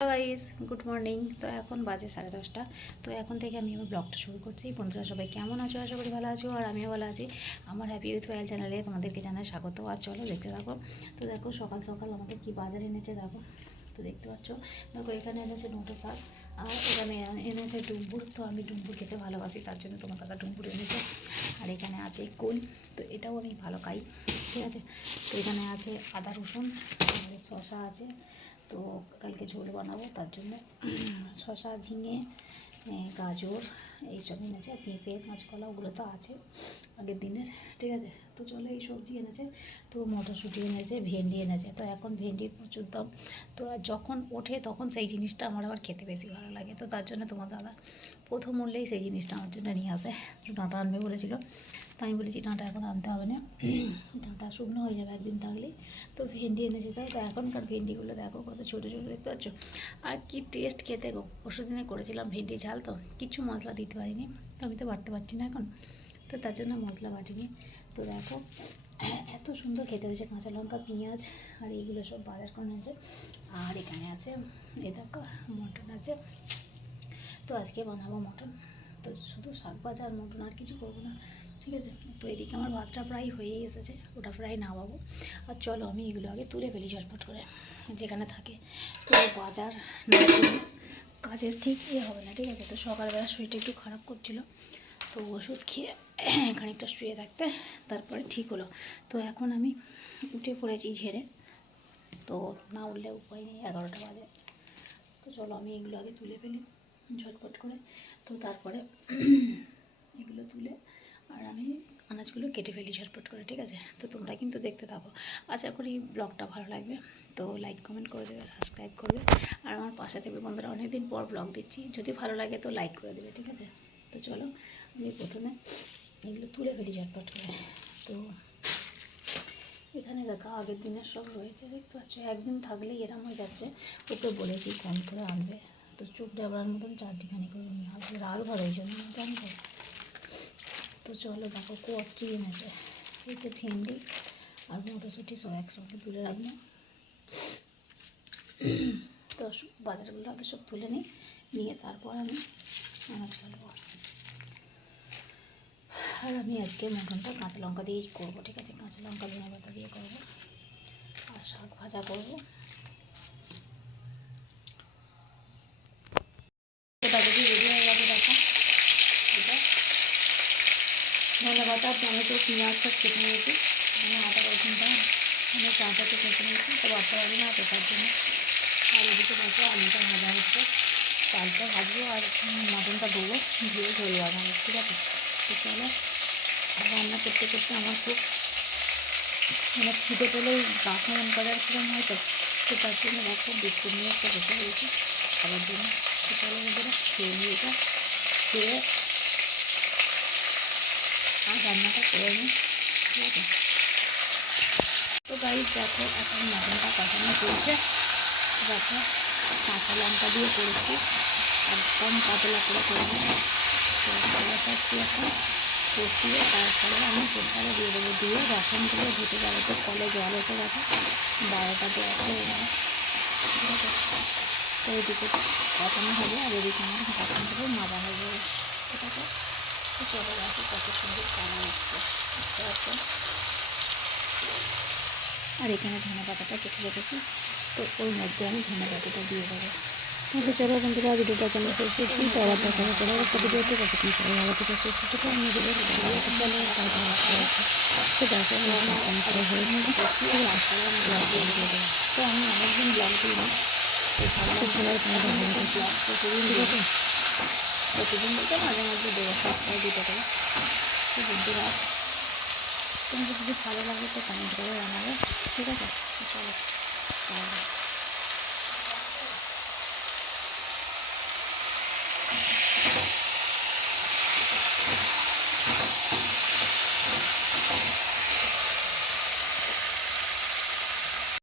Guys, good morning. তো এখন বাজে 10:30। তো এখন থেকে আমি আমার ব্লগটা শুরু করছি। বন্ধুরা সবাই কেমন আছো? আশা করি ভালো আছো, আর আমিও ভালো আছি। আমার হ্যাপি উইথ ওয়েল চ্যানেলে তোমাদেরকে জানাই স্বাগত। আর চলো দেখতে থাকো। তো দেখো সকাল সকাল আমাদের কি বাজার এনেছে দেখো। তো দেখতে পাচ্ছ, দেখো এখানে এনেছে নোটে শাক, আর এখানে এনেছে ডুম্বুর। তো আমি ডুম্বুর খেতে ভালোবাসি, তার জন্য তোমার দাদা ডুম্বুর এনেছে। আর এখানে আছে কুল, তো এটাও আমি ভালো খাই, ঠিক আছে। তো এখানে আছে আদা রসুন, শসা আছে। তো কালকে ঝোল বানাবো, তার জন্য শসা, ঝিঙে, গাজর এইসব এনেছে। পেঁপে, কাঁচকলা ওগুলো তো আছে আগের দিনের, ঠিক আছে। তো চলো এই সবজি এনেছে। তো মটরশুঁটি এনেছে, ভেন্ডি এনেছে। তো এখন ভেন্ডির প্রচুর দাম। তো আর যখন ওঠে তখন সেই জিনিসটা আমার আবার খেতে বেশি ভালো লাগে। তো তার জন্য তোমার দাদা প্রথম মূল্যেই সেই জিনিসটা আমার জন্য নিয়ে আসে। ডাঁটা আনবে বলেছিল, তো আমি বলেছি ডাঁটা এখন আনতে হবে না, ডাঁটা শুকনো হয়ে যাবে একদিন থাকলেই। তো ভেন্ডি এনেছে। তো এখনকার ভেন্ডিগুলো দেখো কত ছোটো ছোটো, দেখতে পাচ্ছ। আর কি টেস্ট খেতে গো। পরশু দিনে করেছিলাম ভেন্ডি ঝাল, তো কিছু মশলা দিতে পারিনি, তো আমি তো বাটতে পারছি না এখন, তো তার জন্য মশলা বাটিনি। তো দেখো এত সুন্দর খেতে হয়েছে। কাঁচা লঙ্কা, পেঁয়াজ আর এইগুলো সব বাজার করে নিয়েছে। আর এখানে আছে এই দেখো মটন আছে। তো আজকে বানাবো মটন। তো শুধু শাক ভাজা আর মটন, আর কিছু করবো না, ঠিক আছে। তো এদিকে আমার ভাতটা প্রায় হয়েই এসেছে, ওটা প্রায় নামাবো। আর চলো আমি এগুলো আগে তুলে ফেলি ঝটপট করে, যেখানে থাকে। তো বাজার না তুলে কাজের ঠিক হবে না, ঠিক আছে। তো সকালবেলা শরীরটা একটু খারাপ করছিল, তো ওষুধ খেয়ে খানিকটা শুয়ে থাকতে তারপরে ঠিক হলো। তো এখন আমি উঠে পড়েছি ঝেড়ে, তো না উঠলে উপায় নেই, 11টা বাজে। তো চলো আমি এগুলো আগে তুলে ফেলি ঝটপট করে। তো তারপরে এগুলো তুলে আর আমি আনাজগুলো কেটে ফেলি ঝটপট করে, ঠিক আছে। তো তোমরা কিন্তু দেখতে থাকো, আশা করি ব্লগটা ভালো লাগবে। তো লাইক কমেন্ট করে দেবে, সাবস্ক্রাইব করবে, আর আমার পাশে থাকবে। বন্ধুরা অনেকদিন পর ব্লগ দিচ্ছি, যদি ভালো লাগে তো লাইক করে দেবে, ঠিক আছে। তো চলো আমি প্রথমে এগুলো তুলে ফেলি ঝটপট করে। তো এখানে দেখা আগের দিনের সব রয়েছে, দেখতে পাচ্ছ। একদিন থাকলেই এরম হয়ে যাচ্ছে। ওকে বলেছি কম করে আনবে, তো চুপ ডাবড়ার মতন 4টিখানি করে নিয়ে আসবে, রাগ ধরে এই জন্য জানবো। তো চলো দেখো কচি এনেছে, এই যে ভেন্ডি আর মটরশুঁটি সব একসঙ্গে তুলে রাখবো। তো বাজারগুলো আগে সব তুলে নিয়ে তারপর আমি আনাজ ফেলবো। আর আমি আজকে মটনটা কাঁচা লঙ্কা দিয়েই করবো, ঠিক আছে। কাঁচা লঙ্কা ধনে পাতা দিয়ে করবো, আর শাক ভাজা করবো। ওটা যদি রেডি হয়ে যাবে দেখো, এটা ধনে পাতা, টমেটো, পেঁয়াজ সব কেটে নিয়েছি। মানে আদা রসুনটা মানে চাটাতে কেটে নিয়েছি, তো বাড়তে পারবে না, তো তার জন্য। আর এদিকে দেখো আলুটা ভাজা হচ্ছে, চালটা ভাজবো আর মটনটা দেবো, দিয়ে ঝোল বানাবো, ঠিক আছে। তো চলো, রান্না করতে করতে আমার খুব মানে খিদে পেলেই গা কেমন করার কিরম হয়, তো তার জন্য দেখো বিস্কুট নিয়ে একটা বসে রয়েছে খাবার জন্য। তো চলো বন্ধুরা খেয়ে নিয়ে এটা, খেয়ে আর রান্নাটা করে নিই, ঠিক আছে। তো গাইস দেখো এখন মটনটা কষানো চলছে। দেখো কাঁচা লঙ্কা দিয়ে করেছি, একদম পাতলা করে করবো। তো কষাচ্ছি এখন, কষিয়ে তারপরে আমি প্রেসারে দিয়ে দেবো, দিয়ে বাসনগুলো ধুতে যাবো। তো কলে জল এসে গেছে, 12টা আছে এখানে, ঠিক আছে। তো ওইদিকে কষানো হবে আর এদিকে আমার বাসনগুলো মাজা হয়ে যাবে, ঠিক আছে। তো চলে দেখো কত সুন্দর কালার আসছে, বুঝতে পারছো। আর এখানে ধনে পাতাটা কেটে রেখেছি, তো ওর মধ্যে আমি ধনে পাতাটা দিয়ে দেবো। তাহলে চলো বন্ধুরা ভিডিওটা কেমন করছি, তো আবার দেখা যাবে চলো একটা ভিডিওতে কতক্ষণ সবাই ভালো থেকে সুস্থ থেকে আমি ভিডিও চলো তো দেখো আমার করে হয়ে নেবে। তো আমি অনেকদিন ব্লগ দিই না, তো সবাই তোমাদের ভালো থেকে ঠিক আছে। প্রতিদিন বলতে মাঝে মাঝে দেবো, সপ্তাহে 2টা করে। তো বন্ধুরা তোমাদের যদি ভালো লাগে তো কমেন্ট করে জানাবে, ঠিক আছে। চলো।